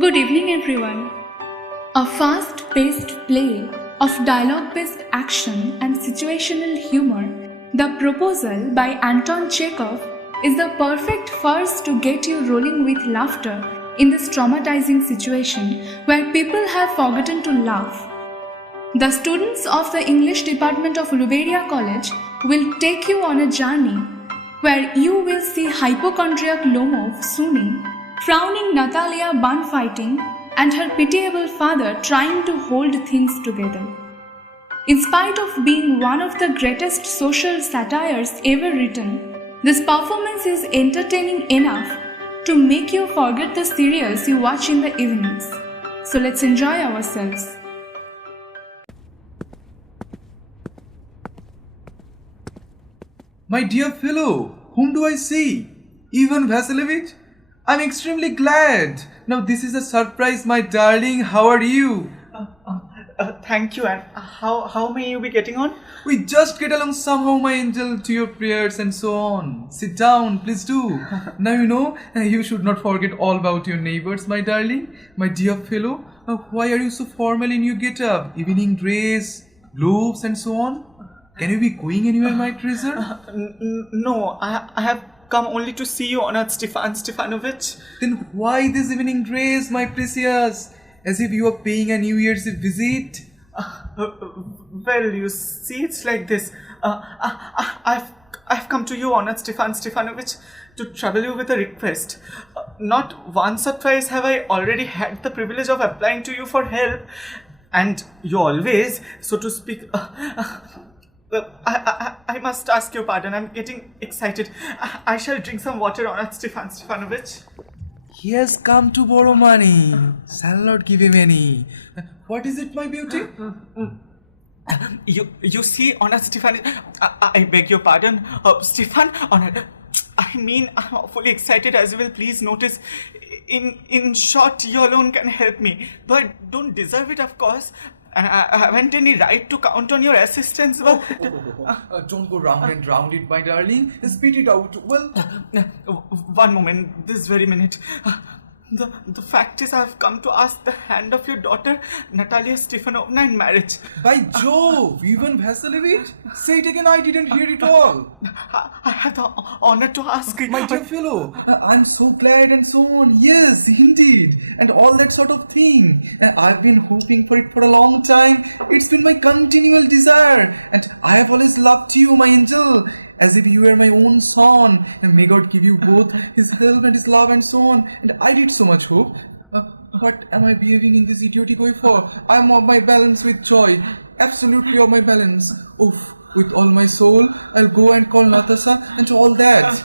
Good evening, everyone. A fast paced play of dialogue based action and situational humor, The Proposal by Anton Chekov is the perfect farce to get you rolling with laughter in this traumatizing situation where people have forgotten to laugh. The students of the English department of Uluberia College will take you on a journey where you will see hypochondriac Lomov swooning, frowning Natalya bun fighting, and her pitiable father trying to hold things together. In spite of being one of the greatest social satires ever written, this performance is entertaining enough to make you forget the serials you watch in the evenings. So let's enjoy ourselves. My dear fellow, whom do I see? Ivan Vasilevich? I'm extremely glad. Now this is a surprise, my darling. How are you? Thank you. And how may you be getting on? We just get along somehow, my angel, to your prayers and so on. Sit down, please do. Now you should not forget all about your neighbors, my darling. My dear fellow, why are you so formal in your get-up? Evening dress, gloves and so on? Can you be going anywhere, my treasure? No, I have come only to see you, Honored Stefanovich. Then why this evening dress, my precious? As if you are paying a New Year's visit? Well, you see, it's like this. I've come to you, Honored Stefanovich, to trouble you with a request. Not once or twice have I already had the privilege of applying to you for help, and you always, so to speak, I must ask your pardon. I'm getting excited. I shall drink some water, Honored Stefanovich. He has come to borrow money. Shall not give him any. What is it, my beauty? You see, Honored Stefan, I beg your pardon, Stefan, Honored. I mean, I'm awfully excited, as you will please notice. In short, you alone can help me. Though I don't deserve it, of course. And I haven't any right to count on your assistance, but... Don't go round and round it, my darling. Spit it out. Well... One moment, this very minute. The fact is, I have come to ask the hand of your daughter, Natalya Stefanovna, in marriage. By Jove, Ivan Vasilevich? Say it again, I didn't hear it all. I have the honor to ask you. My dear fellow, I'm so glad and so on. Yes, indeed. And all that sort of thing. I've been hoping for it for a long time. It's been my continual desire. And I have always loved you, my angel, as if you were my own son. And may God give you both his help and his love and so on. And I did so much hope. What am I behaving in this idiotic way for? I'm off my balance with joy. Absolutely off my balance. Oof. With all my soul, I'll go and call Natasha and all that.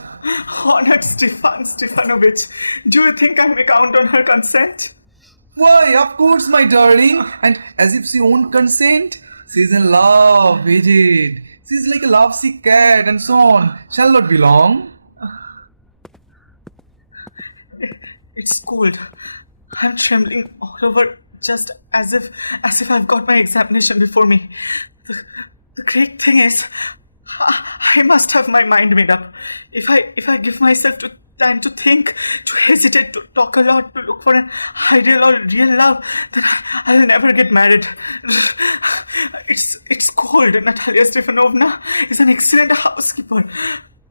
Honored Stefanovich, do you think I may count on her consent? Why, of course, my darling. And as if she won't consent, she's in love, is it? She's like a lovesick cat and so on. Shall not be long. It's cold. I'm trembling all over, just as if I've got my examination before me. The great thing is, I must have my mind made up. If I give myself time to think, to hesitate, to talk a lot, to look for an ideal or real love, then I'll never get married. It's cold. Natalya Stefanovna is an excellent housekeeper.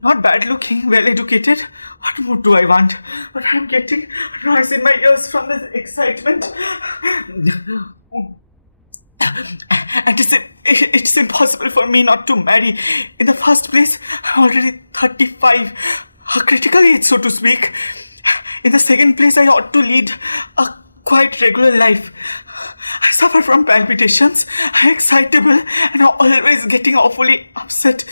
Not bad looking, well educated. What more do I want? But I'm getting noise in my ears from this excitement. And it's impossible for me not to marry. In the first place, I'm already 35, a critical age, so to speak. In the second place, I ought to lead a quite regular life. I suffer from palpitations, I'm excitable, and I'm always getting awfully upset.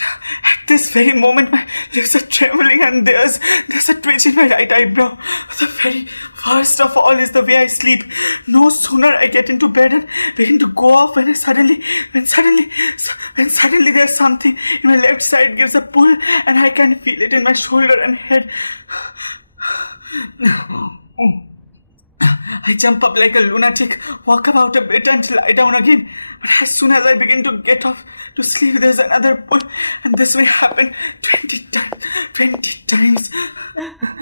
At this very moment, my lips are trembling and there's a twitch in my right eyebrow. The very worst of all is the way I sleep. No sooner I get into bed and begin to go off when suddenly there's something in my left side gives a pull and I can feel it in my shoulder and head. I jump up like a lunatic, walk about a bit and lie down again. But as soon as I begin to get off to sleep, there's another pull, and this may happen 20 times.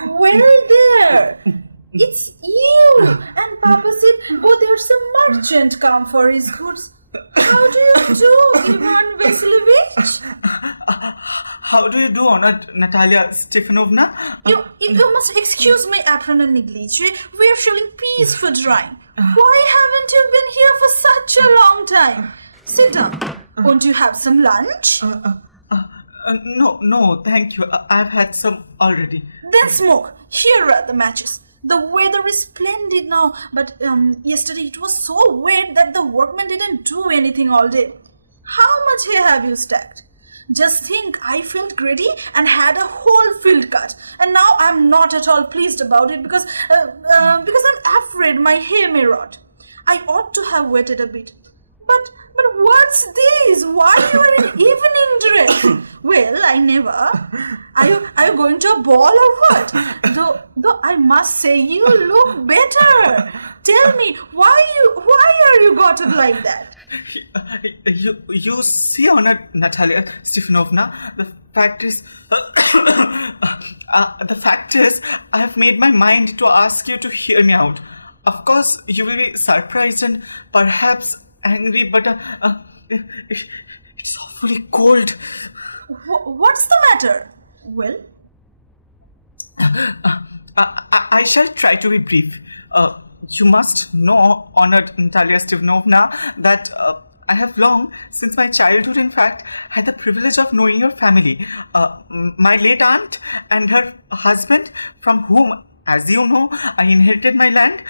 Well, there. It's you! And Papa said, oh, there's a merchant come for his goods. How do you do, Ivan Vasilyevich? How do you do, honored Natalya Stefanovna? You must excuse my apron and negligee. We are selling peas for drying. Why haven't you been here for such a long time? Sit down. Won't you have some lunch? No, thank you. I've had some already. Then smoke. Here are the matches. The weather is splendid now, but yesterday it was so wet that the workmen didn't do anything all day. How much hay have you stacked? Just think, I felt greedy and had a whole field cut, and now I'm not at all pleased about it because I'm afraid my hay may rot. I ought to have waited a bit. But what's this? Why you are in evening dress? Well, I never. Are you going to a ball or what? Though I must say you look better. Tell me, why are you got up like that? You see, honored Natalya Stefanovna, the fact is, I have made my mind to ask you to hear me out. Of course, you will be surprised and perhaps angry, but it's awfully cold. What's the matter? Well, I shall try to be brief. You must know, honored Natalya Stefanovna, that I have long, since my childhood in fact, had the privilege of knowing your family. My late aunt and her husband, from whom, as you know, I inherited my land,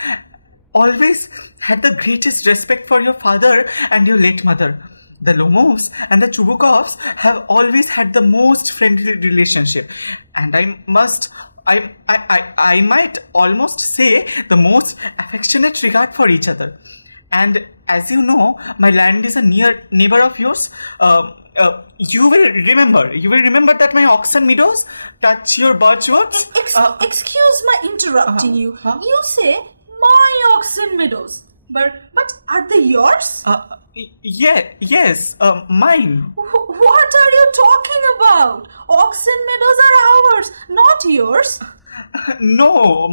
always had the greatest respect for your father and your late mother. The Lomovs and the Chubukovs have always had the most friendly relationship, and I might almost say the most affectionate regard for each other. And as you know, my land is a near neighbor of yours. You will remember that my oxen meadows touch your birchwoods. Excuse my interrupting you. You say my oxen meadows, but are they yours? Yes, mine. What are you talking about? Oxen meadows are ours, not yours. No,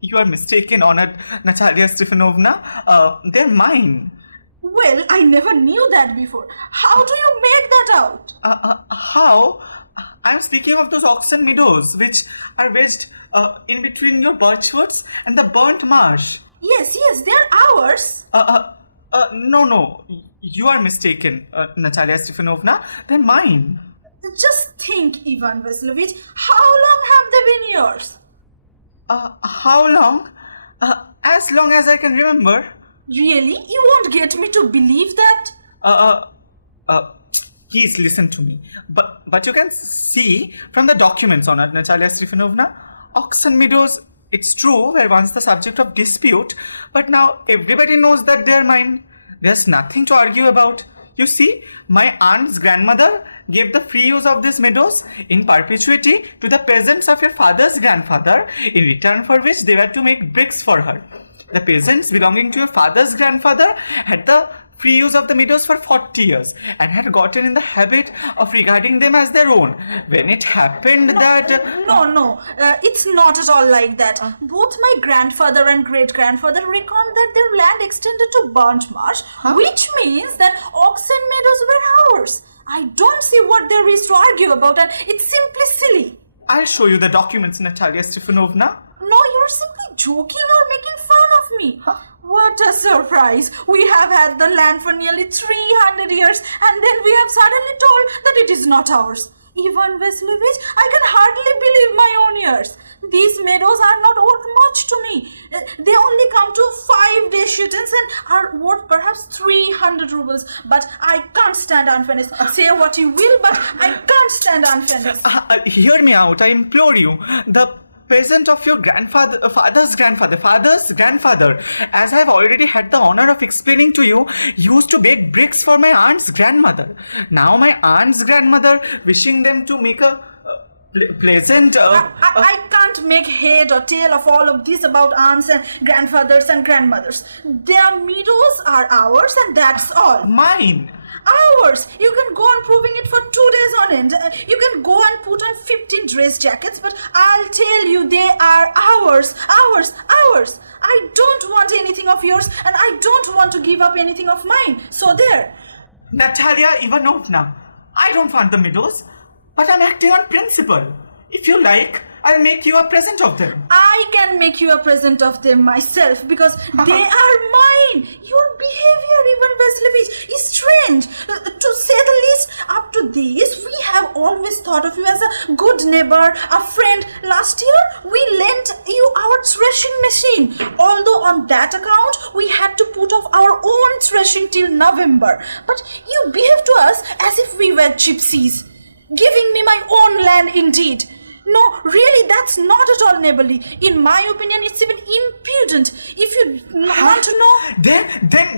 you are mistaken, honored Natalya Stefanovna. They're mine. Well, I never knew that before. How do you make that out? How? I'm speaking of those oxen meadows, which are wedged in between your birchwoods and the burnt marsh. Yes, they're ours. No, you are mistaken, Natalya Stefanovna. They're mine. Just think, Ivan Vasilyevich, how long have they been yours? How long? As long as I can remember. Really? You won't get me to believe that? Please listen to me. But you can see from the documents, honored Natalya Stefanovna, oxen meadows, it's true, were once the subject of dispute, but now everybody knows that they are mine. There's nothing to argue about. You see, my aunt's grandmother gave the free use of these meadows in perpetuity to the peasants of your father's grandfather, in return for which they were to make bricks for her. The peasants belonging to your father's grandfather had the free use of the meadows for 40 years and had gotten in the habit of regarding them as their own. When it happened No, it's not at all like that. Both my grandfather and great-grandfather reckoned that their land extended to burnt marsh, which means that oxen meadows were ours. I don't see what there is to argue about, and it's simply silly. I'll show you the documents, Natalya Stefanovna. No, you're simply joking or making fun of me. What a surprise. We have had the land for nearly 300 years and then we have suddenly told that it is not ours. Ivan Vasilyevich, I can hardly believe my own ears. These meadows are not worth much to me. They only come to 5 day shitens and are worth perhaps 300 rubles. But I can't stand unfairness. Say what you will, but I can't stand unfairness. Hear me out, I implore you. The peasant of your father's grandfather, as I have already had the honor of explaining to you, used to bake bricks for my aunt's grandmother. Now my aunt's grandmother, wishing them to make a pleasant... I can't make head or tail of all of this about aunts and grandfathers and grandmothers. Their meadows are ours and that's all. Mine. Hours! You can go on proving it for 2 days on end. You can go and put on 15 dress jackets, but I'll tell you they are hours. I don't want anything of yours, and I don't want to give up anything of mine. So there. Natalya Ivanovna, I don't want the meadows, but I'm acting on principle. If you like, I'll make you a present of them. I can make you a present of them myself because they are mine. Your behavior, Ivan Vasilevich, is strange. To say the least, up to this, we have always thought of you as a good neighbor, a friend. Last year, we lent you our threshing machine. Although on that account, we had to put off our own threshing till November. But you behave to us as if we were gypsies. Giving me my own land indeed. No, really, that's not at all neighborly. In my opinion, it's even impudent. If you want to know...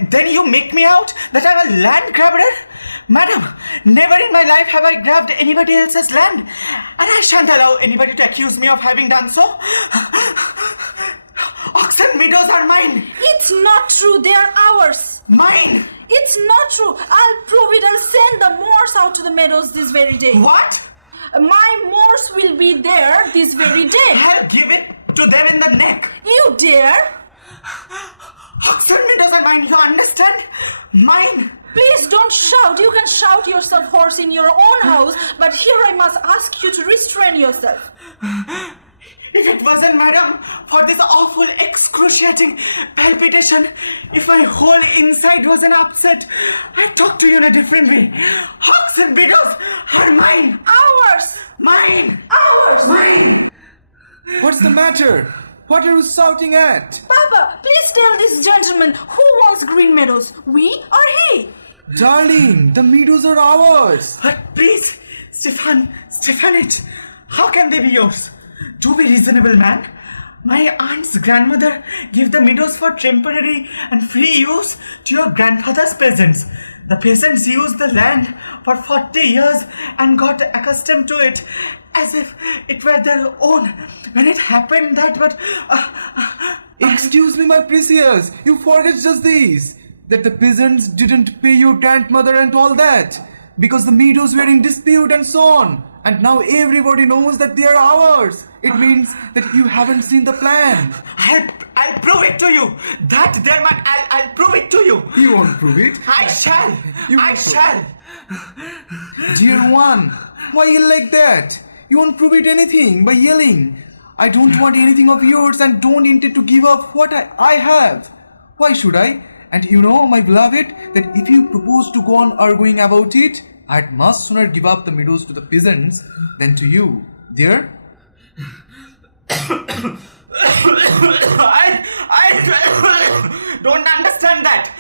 Then you make me out that I'm a land grabber? Madam, never in my life have I grabbed anybody else's land. And I shan't allow anybody to accuse me of having done so. Oxen meadows are mine. It's not true. They are ours. Mine. It's not true. I'll prove it. I'll send the Moors out to the meadows this very day. What? My Moors will be there this very day. I'll give it to them in the neck. You dare? Oxen meadows are mine, you understand? Mine. Please don't shout. You can shout yourself hoarse in your own house, but here I must ask you to restrain yourself. If it wasn't, madam, for this awful, excruciating palpitation, if my whole inside wasn't upset, I'd talk to you in a different way. Hawks and meadows are mine. Ours. Mine. Ours. Mine. What's the matter? What are you shouting at? Papa, please tell this gentleman who wants green meadows, we or he? Darling, the meadows are ours. But please, Stefanich, how can they be yours? Do be reasonable, man. My aunt's grandmother gave the meadows for temporary and free use to your grandfather's peasants. The peasants used the land for 40 years and got accustomed to it as if it were their own. When it happened that, Excuse me, my precious. You forget just this. That the peasants didn't pay your grandmother and all that. Because the meadows were in dispute and so on. And now everybody knows that they are ours. It means that you haven't seen the plan. I'll prove it to you. That there, man, I'll prove it to you. You won't prove it. I shall. You I won't prove shall. Dear one, why yell like that? You won't prove it anything by yelling. I don't want anything of yours and don't intend to give up what I have. Why should I? And you know, my beloved, that if you propose to go on arguing about it, I'd much sooner give up the meadows to the peasants than to you, dear. I don't understand that.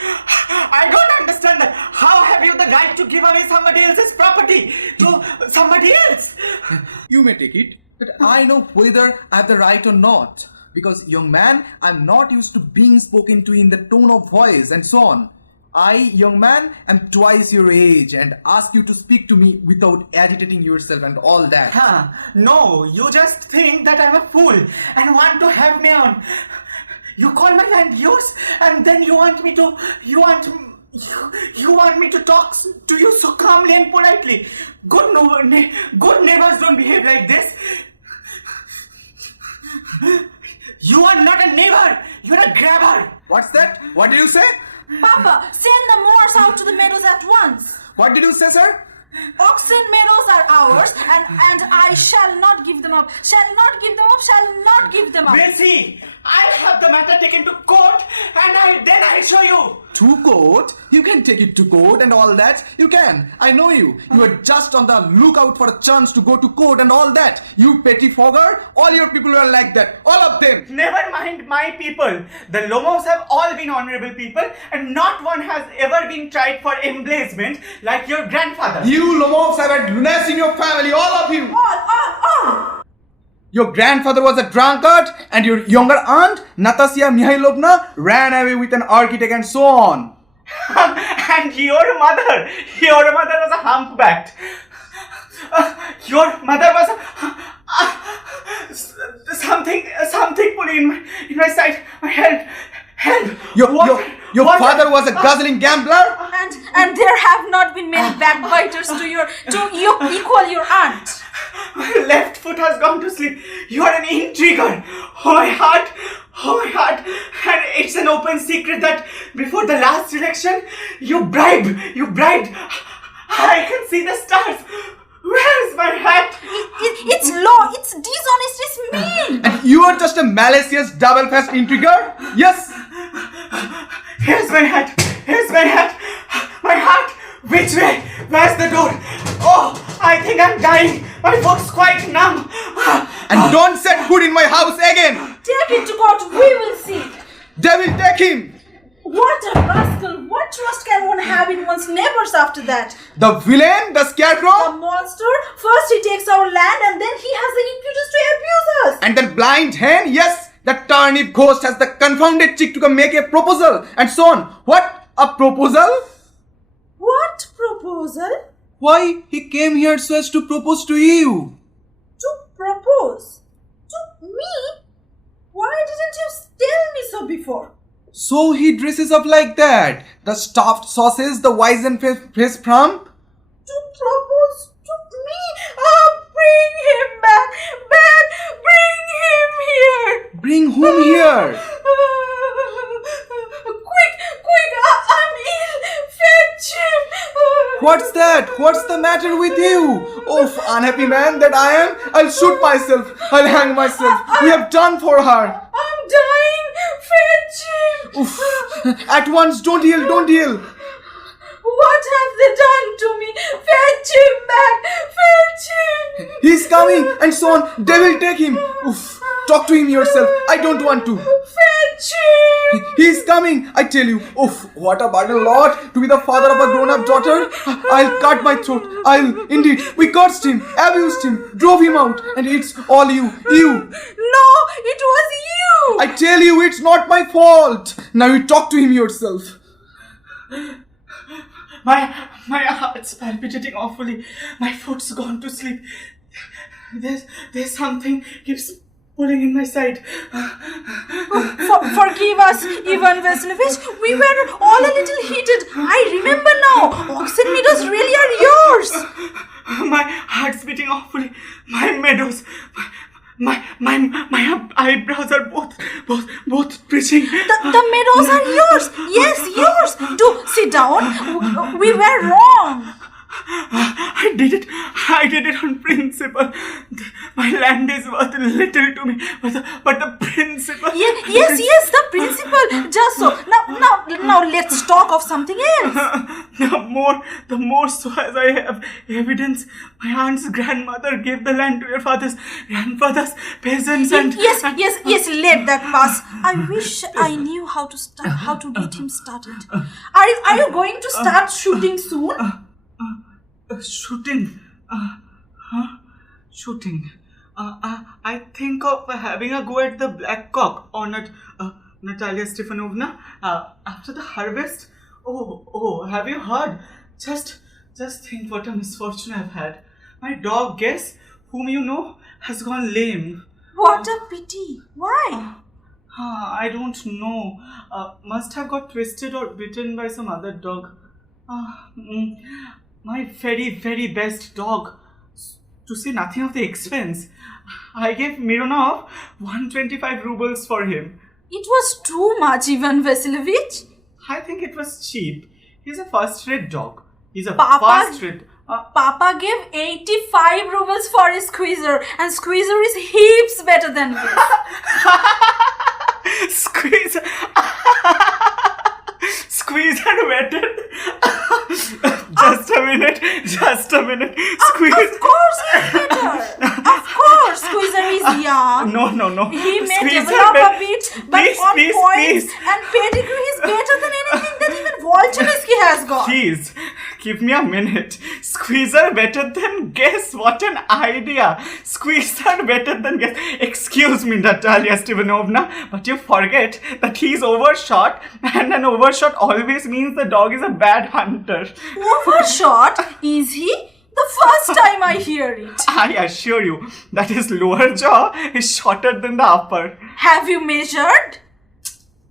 I don't understand that. How have you the right to give away somebody else's property to somebody else? You may take it, but I know whether I have the right or not. Because, young man, I'm not used to being spoken to in the tone of voice and so on. I, young man, am twice your age and ask you to speak to me without agitating yourself and all that. No, you just think that I'm a fool and want to have me on. You call my land yours and then you want me to talk to you so calmly and politely. Good neighbors don't behave like this. You are not a neighbor. You're a grabber. What's that? What did you say? Papa, send the Moors out to the meadows at once. What did you say, sir? Oxen meadows are ours, and I shall not give them up. Shall not give them up. Shall not give them up. We'll see. I'll have the matter taken to court, and then I'll show you. To court? You can take it to court and all that. You can. I know you. You are just on the lookout for a chance to go to court and all that. You petty fogger. All your people are like that. All of them. Never mind my people. The Lomovs have all been honorable people, and not one has ever been tried for embezzlement like your grandfather. You Lomovs have had lunacy in your family. All of you. All. Your grandfather was a drunkard and your younger aunt, Natasya Mihailovna, ran away with an architect and so on. And your mother was a humpbacked. Your mother was something put in my side. Help. Your father was a guzzling gambler? And there have not been many backbiters to equal your aunt. My left foot has gone to sleep. You are an intriguer. Oh my heart. And it's an open secret that before the last election, you bribed. I can see the stars. Where's my hat? It's low. It's dishonest. It's mean. And you are just a malicious, double-faced intriguer? Yes? Here's my hat. My heart. Which way? Where's the door? Oh, I think I'm dying. My foot's quite numb. And don't set foot in my house again! Take it to court. We will see. Devil, take him! What a rascal. What trust can one have in one's neighbors after that? The villain, the The scarecrow, monster. First he takes our land and then he has the impudence to abuse us. and then blind hen, yes, the turnip ghost has the confounded chick to come make a proposal, and so on. What? A proposal? What proposal? Why, he came here so as to propose to you. To propose? To me? Why didn't you tell me so before? So he dresses up like that. The stuffed sauces, the wizened face from. To propose to me? Oh, bring him back! Bring him here! Bring whom here? Quick! I'm ill! Fetch him! What's that? What's the matter with you? Oh, unhappy man that I am. I'll shoot myself. I'll hang myself. We have done for her. I'm dying! Fetch him! Oof. At once, don't yell. What have they done to me? Fetch him back! Fetch him! He's coming, and so on. Devil, take him. Oof. Talk to him yourself. I don't want to. Fetch him! He's coming, I tell you. Oof, what a burden, Lord, to be the father of a grown-up daughter. I'll cut my throat. Indeed. We cursed him, abused him, drove him out, and it's all you. No, it was you! I tell you, it's not my fault. Now you talk to him yourself. My heart's palpitating awfully. My foot's gone to sleep. There's something keeps pulling in my side. Forgive us, Ivan Vasilovich. We were all a little heated. I remember now. Oxen meadows really are yours. My heart's beating awfully. My meadows. My eyebrows are both twitching. The meadows are yours. Yes, yours. Do sit down. We were wrong. I did it on principle. My land is worth little to me, but the principle. Yes, the principle. Just so. Now let's talk of something else. The more so as I have evidence, my aunt's grandmother gave the land to your father's grandfather's peasants and... Yes, let that pass. I wish I knew how to get him started. Are you going to start shooting soon? Shooting? Shooting. I think of having a go at the black cock on Natalya Stefanovna after the harvest. Oh, have you heard? Just think what a misfortune I've had. My dog, Guess, whom you know, has gone lame. What a pity. Why? I don't know. Must have got twisted or bitten by some other dog. My very, very best dog. To say nothing of the expense. I gave Mironov 125 rubles for him. It was too much, Ivan Vasilovich. I think it was cheap. He's a first-rate dog. He's a first-rate... Papa gave 85 rubles for a squeezer, and squeezer is heaps better than this. Squeezer... Squeezer better? Just a minute. Squeeze. Of course he's better. Of course, Squeezer is young. No. He may Squeezer develop a bit, but on points please. and pedigree is better than anything that even Volchanovsky has got. Please, give me a minute. Squeezer better than Guess. What an idea. Squeezer better than Guess. Excuse me, Natalya Stefanovna, but you forget that he's overshot, and an overshot always means the dog is a bad hunter. Overshot? Is he? The first time I hear it. I assure you that his lower jaw is shorter than the upper. Have you measured?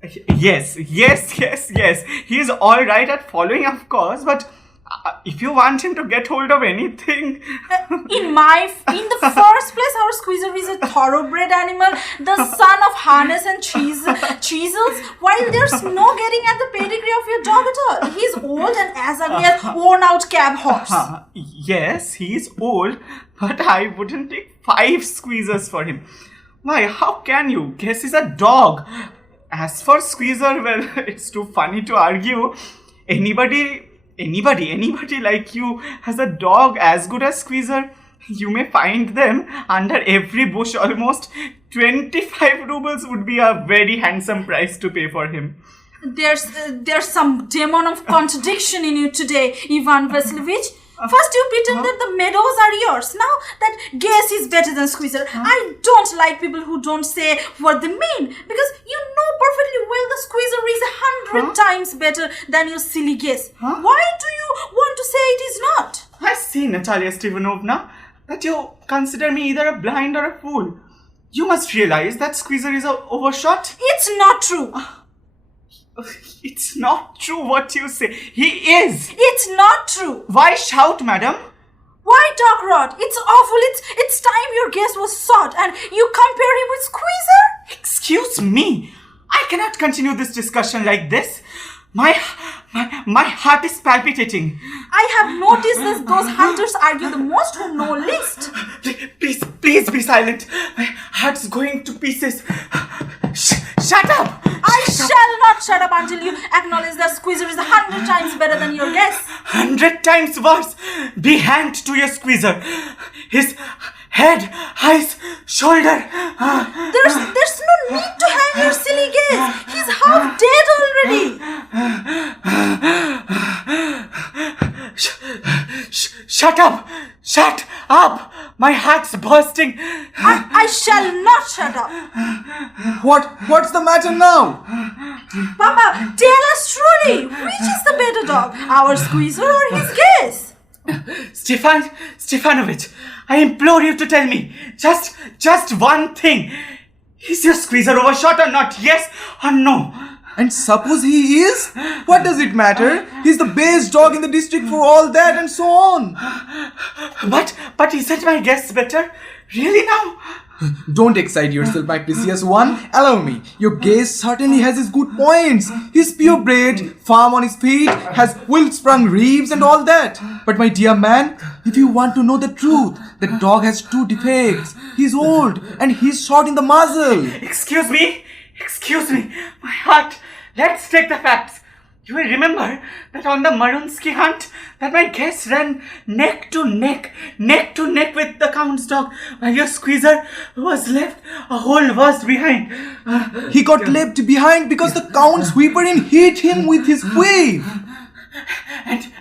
Yes. He's all right at following, of course, but if you want him to get hold of anything... In the first place, our squeezer is a thoroughbred animal, the son of harness and cheezels, while there's no getting at the pedigree of your dog at all. He's old and as ugly as worn-out cab horse. Yes, he's old, but I wouldn't take 5 squeezers for him. Why, how can you? Guess he's a dog. As for squeezer, well, it's too funny to argue. Anybody like you has a dog as good as squeezer. You may find them under every bush almost. 25 rubles would be a very handsome price to pay for him. There's some demon of contradiction in you today, Ivan Vasilievich. First you pretend that the meadows are yours. Now that guess is better than squeezer. I don't like people who don't say what they mean, because you know perfectly well the squeezer is 100 times better than your silly guess. Why do you want to say it is not? I see, Natalya Stevanovna, that you consider me either a blind or a fool. You must realize that squeezer is overshot. It's not true. It's not true what you say. He is. It's not true. Why shout, madam? Why talk rot? It's awful. It's time your guess was sought and you compare him with squeezer? Excuse me. I cannot continue this discussion like this. My heart is palpitating. I have noticed that those hunters argue the most who know least. Please be silent. My heart's going to pieces. Shut up! I shall not shut up until you acknowledge that squeezer is 100 times better than your guess. 100 times worse. Be hanged to your squeezer. His head, eyes, shoulder. There's no need to hang your silly guess. He's half dead already. Shut up! Shut up! My heart's bursting. I shall not shut up. What's the matter now? Papa, tell us truly, which is the better dog, our squeezer or his guess? Stefanovich, I implore you to tell me just one thing. Is your squeezer overshot or not? Yes or no? And suppose he is? What does it matter? He's the best dog in the district for all that and so on. But isn't my guess better? Really now? Don't excite yourself, my precious one. Allow me. Your guess certainly has his good points. He's purebred, firm on his feet, has well-sprung ribs and all that. But my dear man, if you want to know the truth, the dog has 2 defects. He's old and he's short in the muzzle. Excuse me, my heart. Let's take the facts. You will remember that on the Marunsky hunt, that my guess ran neck to neck with the Count's dog, while your squeezer was left a whole verst behind. He got left behind because the Count's whipperin hit him with his whip.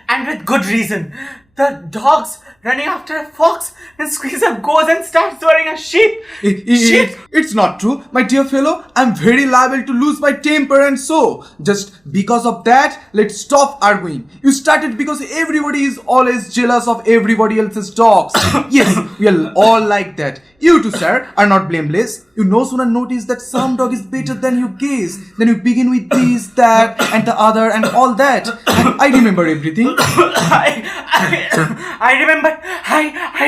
And with good reason. The dog's running after a fox and squeezer goes and starts wearing a sheep. It's not true, my dear fellow. I'm very liable to lose my temper and so. Just because of that, let's stop arguing. You started because everybody is always jealous of everybody else's dogs. Yes, we are all like that. You too, sir, are not blameless. You no sooner notice that some dog is better than you guess, then you begin with this, that, and the other, and all that. I remember everything. I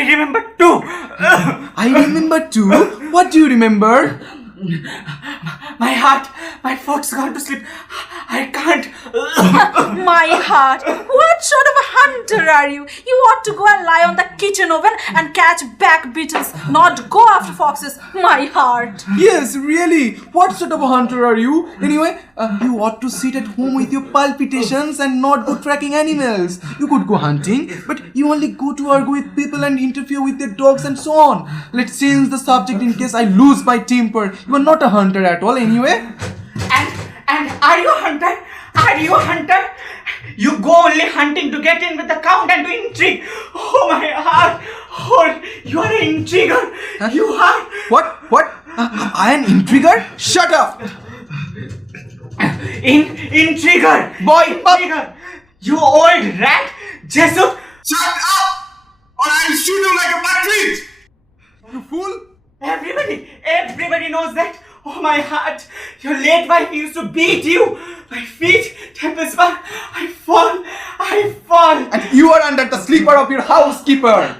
remember too. I remember too? What do you remember? My heart, my foot's gone to sleep. I can't. My heart, what sort of a hunter are you? You ought to go and lie on the kitchen oven and catch back beetles, not go after foxes. My heart. Yes, really. What sort of a hunter are you? Anyway, you ought to sit at home with your palpitations and not go tracking animals. You could go hunting, but you only go to argue with people and interfere with their dogs and so on. Let's change the subject in case I lose my temper. You are not a hunter at all anyway. And are you a hunter? Are you a hunter? You go only hunting to get in with the Count and to intrigue. Oh my heart. Oh, you are an intriguer. Huh? You are. What? I am an intriguer? Shut up. Intriguer. Boy, intriguer. You old rat. Jesuit. Shut up! Or I'll shoot you like a partridge! You fool. Everybody knows that. Oh my heart. Your late wife used to beat you. My feet, temples, I fall. And you are under the sleeper of your housekeeper.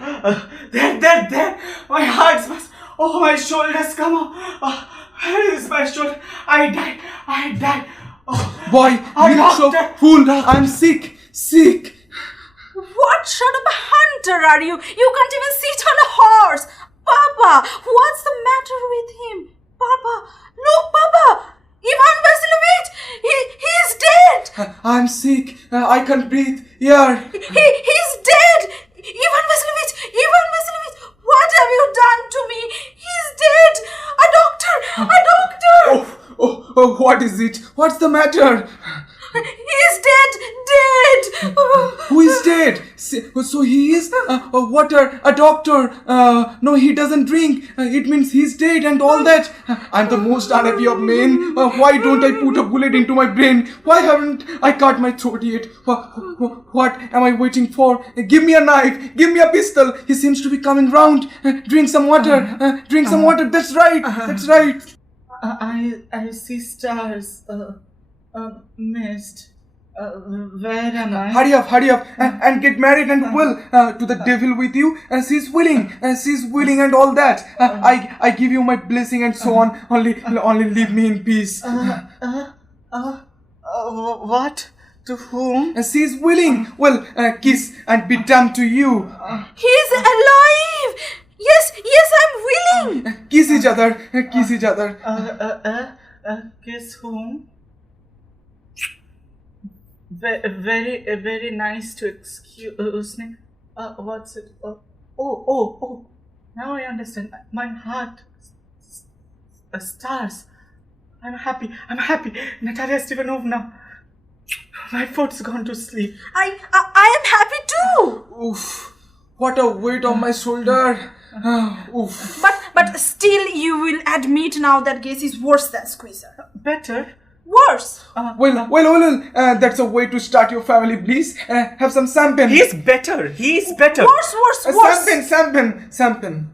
There. My heart must. Oh, my shoulders come on. Where is my shoulder? I died. Oh, Boy, you look so full. I'm sick. What sort of a hunter are you? You can't even sit on a horse. Papa, what's the matter with him? Papa, look, Papa. Ivan Vasilovich, he's dead. I'm sick. I can't breathe. Here. He's dead. Ivan Vasilovich, what have you done to me? He's dead. A doctor. Oh, what is it? What's the matter? He's dead. Who is dead? So he is water, a doctor. No, he doesn't drink. It means he's dead and all that. I'm the most unhappy of men. Why don't I put a bullet into my brain? Why haven't I cut my throat yet? What am I waiting for? Give me a knife. Give me a pistol. He seems to be coming round. Drink some water. That's right. I see stars. Mist. Where am I? Hurry up and get married and to the devil with you. And she's willing and all that. I give you my blessing and so on. Only leave me in peace. What? To whom? And she's willing. Kiss and be damned to you. He's alive. Yes, I'm willing. Kiss each other. Kiss whom? Very nice to excuse me. What's it? Oh. Now I understand. My heart. Stars. I'm happy. Natalya Stepanovna. My foot's gone to sleep. I am happy too. Oof. What a weight on my shoulder. Oof. But still you will admit now that Gacy is worse than Squeezer. Better? Worse. Well, that's a way to start your family, please. Have some champagne. He's better. Worse. Champagne.